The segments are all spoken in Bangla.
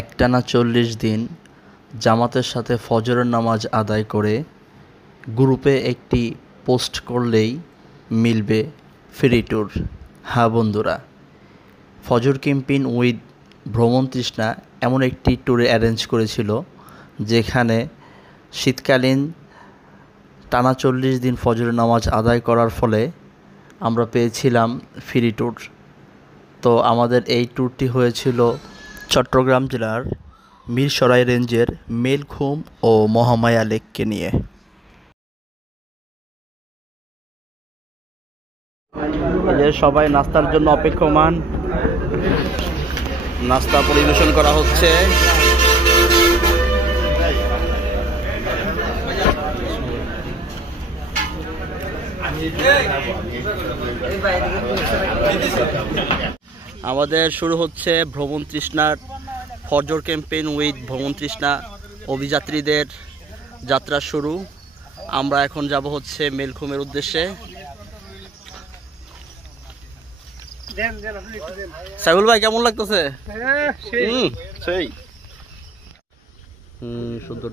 একটানা ৪০ দিন জামাতের সাথে ফজরের নামাজ আদায় করে গ্রুপে একটি পোস্ট করলেই মিলবে ফ্রি ট্যুর। হ্যাঁ বন্ধুরা, ফজর ক্যাম্পিং উইথ ভ্রমণ তৃষ্ণা এমন একটি ট্যুরে অ্যারেঞ্জ করেছিল যেখানে শীতকালীন টানা ৪০ দিন ফজরের নামাজ আদায় করার ফলে আমরা পেয়েছিলাম ফ্রি ট্যুর। তো আমাদের এই ট্যুরটি হয়েছিল চট্টগ্রাম জেলার মিরসরাই রেঞ্জের মেলখুম ও মহামায়া লেককে নিয়ে। সবাই নাস্তার জন্য অপেক্ষমান, নাস্তা পরিবেশন করা হচ্ছে। আমাদের শুরু হচ্ছে ভ্রমণ তৃষ্ণার ফজর ক্যাম্পেইন উইথ ভ্রমণ তৃষ্ণা অভিযাত্রীদের যাত্রা শুরু। আমরা এখন যাব হচ্ছে মেলখুমের উদ্দেশ্যে। সাইফুল ভাই কেমন লাগতেছে? সেই সুন্দর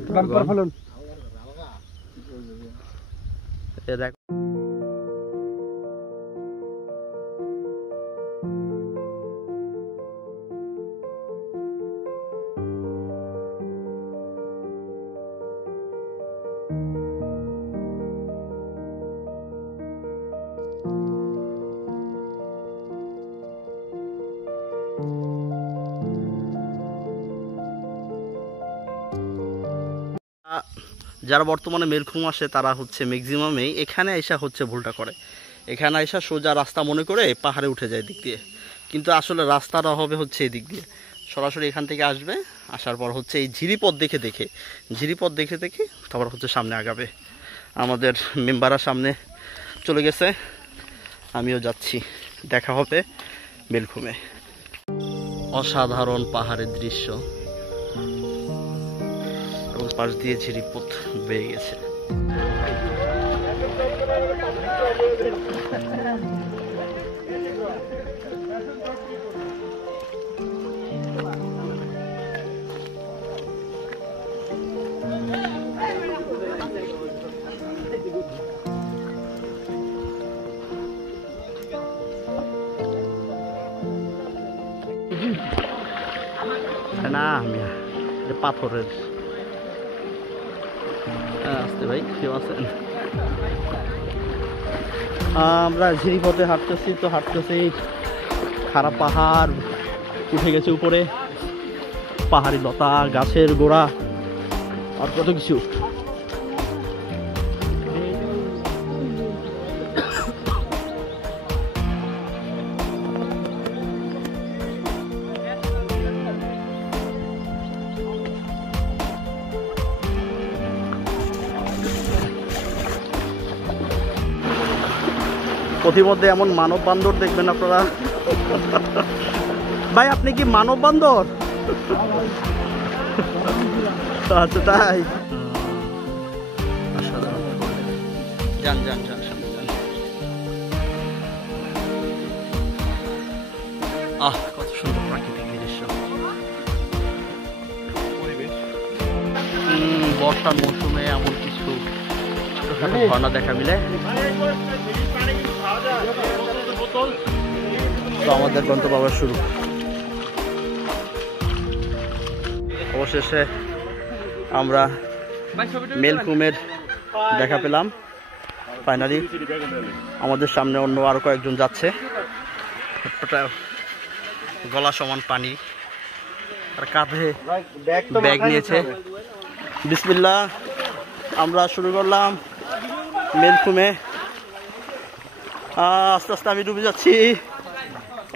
যারা বর্তমানে মেলখুম আসে তারা হচ্ছে ম্যাক্সিমামেই এখানে আইসা হচ্ছে ভুলটা করে। এখানে আইসা সোজা রাস্তা মনে করে পাহাড়ে উঠে যায় দিক দিয়ে, কিন্তু আসলে রাস্তাটা হবে হচ্ছে এই দিক দিয়ে। সরাসরি এখান থেকে আসবে, আসার পর হচ্ছে এই ঝিরিপথ দেখে দেখে তারপর হচ্ছে সামনে আগাবে। আমাদের মেম্বাররা সামনে চলে গেছে, আমিও যাচ্ছি। দেখা হবে মেলখুমে। অসাধারণ পাহাড়ের দৃশ্য, পাশ দিয়ে ঝিরিপথ বেয়ে গেছে। না পাথরের আসতে ভাই কেউ আছেন? আমরা ঝিরিপথে হাঁটতেছি, তো হাঁটতেছি খারাপ পাহাড় উঠে গেছে উপরে, পাহাড়ি লতা, গাছের গোড়া আর কত কিছু। প্রতিমধ্যে এমন মানব বান্দর দেখবেন আপনারা। ভাই আপনি কি মানব বান্দর? আচ্ছা তাই, যান যান যান সামনে যান। কত সুন্দর প্রাকৃতিক দৃশ্য। বর্ষার মৌসুমে এমন কিছু ছোটখাটো ঝর্ণা দেখা মিলে। তো আমাদের গন্তব্য আবার শুরু। অবশেষে আমরা মেলখুমের দেখা পেলাম। ফাইনালি আমাদের সামনে অন্য আরো কয়েকজন যাচ্ছে। গলা সমান পানি, আর কাঁধে ব্যাগ নিয়েছে। বিসমিল্লাহ, আমরা শুরু করলাম মেলখুমে। আস্তে আস্তে আমি ডুবে যাচ্ছি।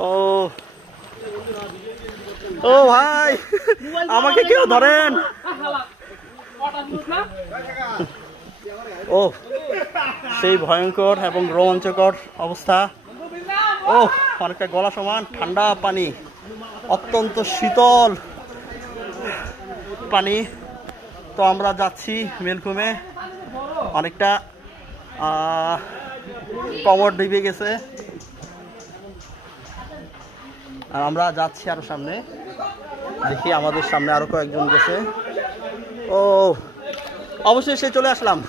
ও ও ভাই, আমাকে কেউ ধরেন। ও সেই ভয়ঙ্কর এবং রোমাঞ্চকর অবস্থা। ও অনেকটা গলা সমান, ঠান্ডা পানি, অত্যন্ত শীতল পানি। তো আমরা যাচ্ছি মেলকুমে, অনেকটা কমর ডুবে গেছে আর আমরা যাচ্ছি আরো সামনে। দেখি আমাদের সামনে আরো কয়েকজন গেছে। ও অবশেষে চলে আসলাম।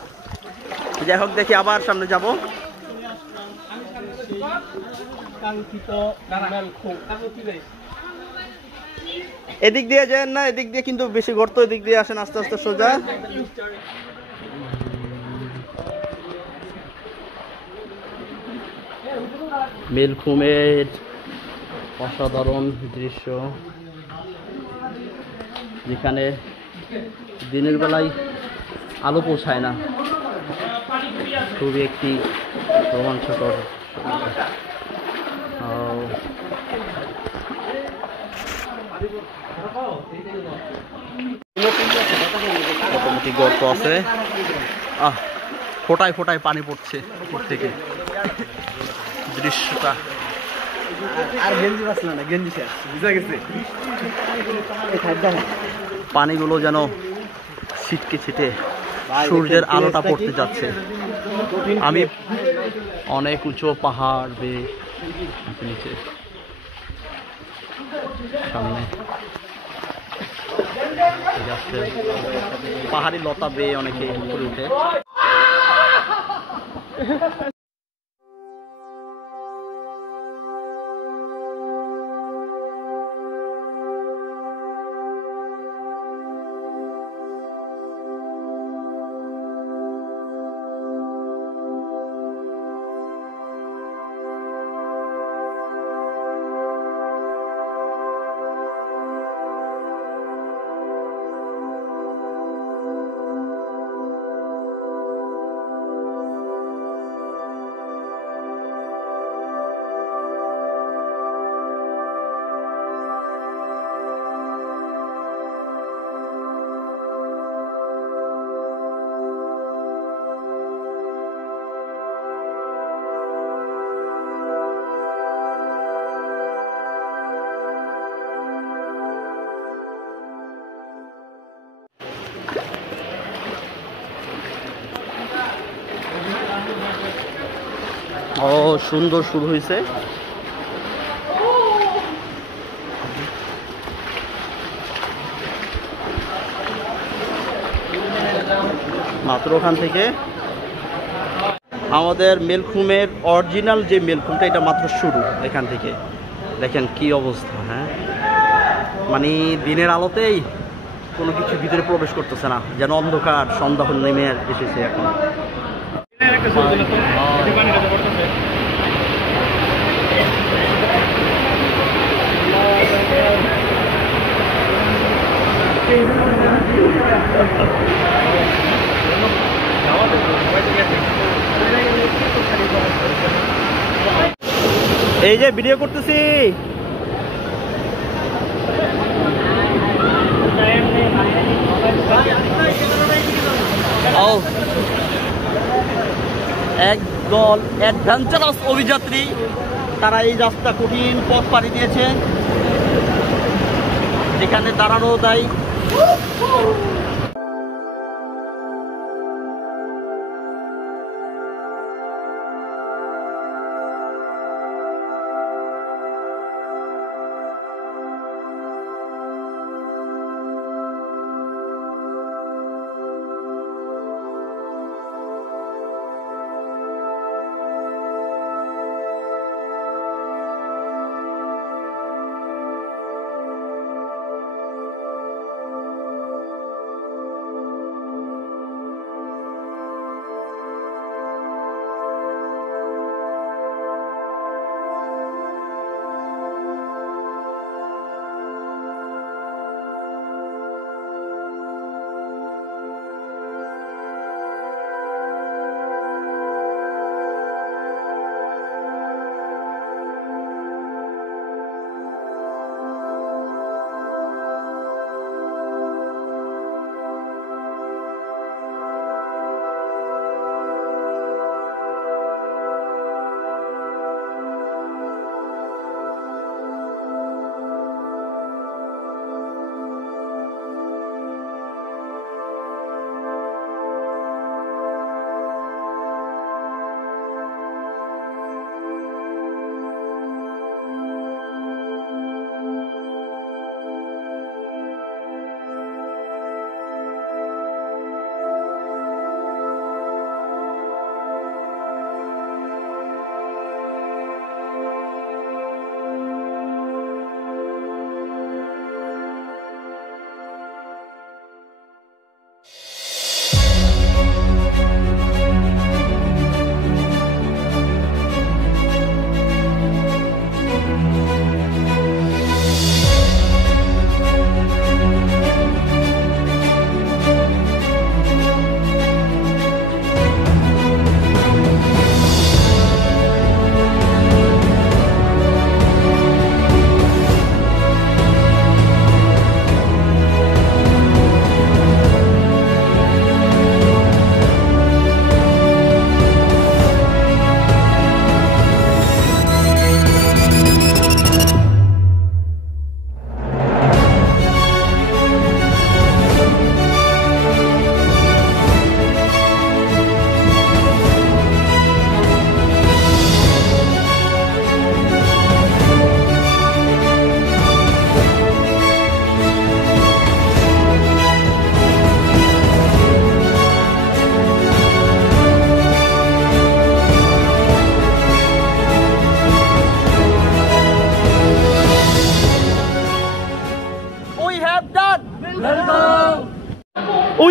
যাই হোক, দেখি আবার সামনে যাব। এদিক দিয়ে যান না, এদিক দিয়ে কিন্তু বেশি গর্ত, এদিক দিয়ে আসেন আস্তে আস্তে সোজা। মেলকুমের অসাধারণ দৃশ্য, যেখানে দিনের বেলায় আলো পৌঁছায় না। খুবই একটি রোমাঞ্চকর। মোটামুটি গর্ত আছে, ফোটায় ফোটায় পানি পড়ছে উপর থেকে। দৃশ্যটা আর গেঞ্জি বাঁচল না, গেঞ্জি শেষ, বুঝা গেছে। পানিগুলো যেন ছিটকে ছিটে সূর্যের আলোটা পড়তে যাচ্ছে। আমি অনেক উঁচু পাহাড় বেয়ে নিচে সামনে যাচ্ছে, পাহাড়ি লতা বেয়ে অনেকে উপরে উঠে। ও সুন্দর শুরু হয়েছে। মাত্র ওখান থেকে আমাদের মেলকুমের অরিজিনাল যে মেলকুমটা, এটা মাত্র শুরু। এখান থেকে দেখেন কি অবস্থা। হ্যাঁ, মানে দিনের আলোতেই কোনো কিছু ভিতরে প্রবেশ করতেছে না, যেন অন্ধকার, সন্ধ্যা নেমে এসেছে এখন। এই যে ভিডিও করতেছি, একদল অ্যাডভেঞ্চারাস অভিযাত্রী, তারা এই রাস্তা কঠিন পথ পাড়ি দিয়েছে, যেখানে দাঁড়ানো দায়ী।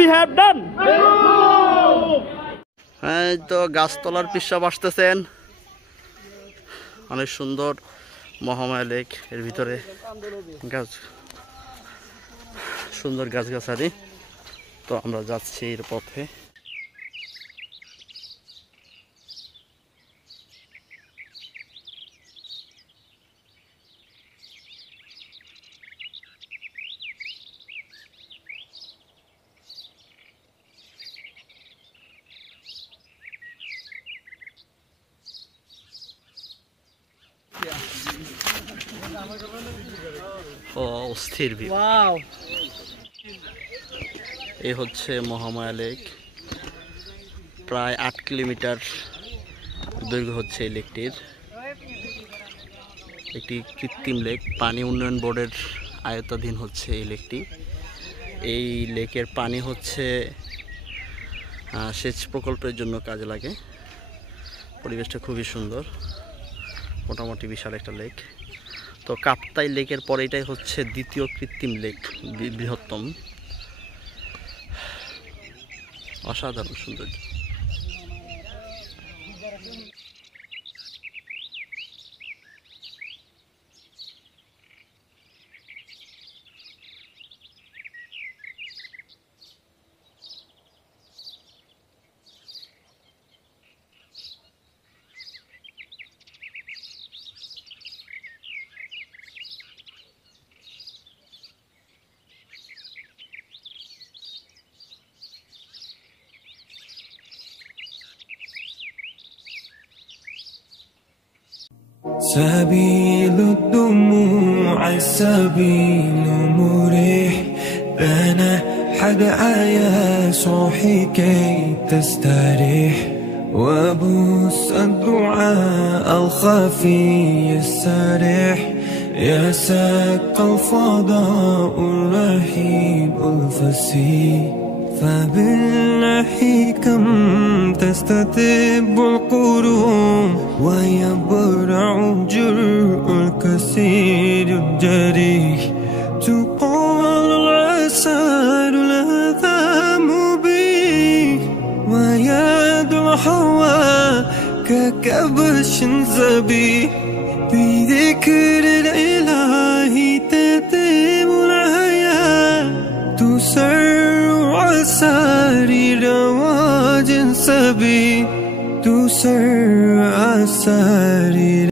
we have done. এই তো গাছতলার পিসাব আসতেছেন, অনেক সুন্দর মহামায়া লেক। এর ভিতরে গাছ, সুন্দর গাছগাছালি। তো আমরা যাচ্ছি এর পথে। অস্থির ভিউ। এই হচ্ছে মহামায়া লেক, প্রায় 8 কিলোমিটার দৈর্ঘ্য হচ্ছে এই লেকটির। একটি কৃত্রিম লেক, পানি উন্নয়ন বোর্ডের আয়ত্তাধীন হচ্ছে এই লেকটি। এই লেকের পানি হচ্ছে সেচ প্রকল্পের জন্য কাজে লাগে। পরিবেশটা খুবই সুন্দর, মোটামুটি বিশাল একটা লেক। তো কাপ্তাই লেকের পরে এটাই হচ্ছে দ্বিতীয় কৃত্রিম লেক, বৃহত্তম। অসাধারণ সৌন্দর্য। سبيل الدموع سبيل مريح، أنا حد عيا صوحي كي تستريح، وبوس الدعاء الخفي السريح، يا ساق الفضاء الرحيب الفسيح، فبالله كم تستتب القلوب ويبرع جرء الكثير الجريح، تقال العسار الأثام به، ويدعو حواء ككبش ذبيح، بذكر الإله تتم الحياة، تسر عساري رواج سبي، تسر عساري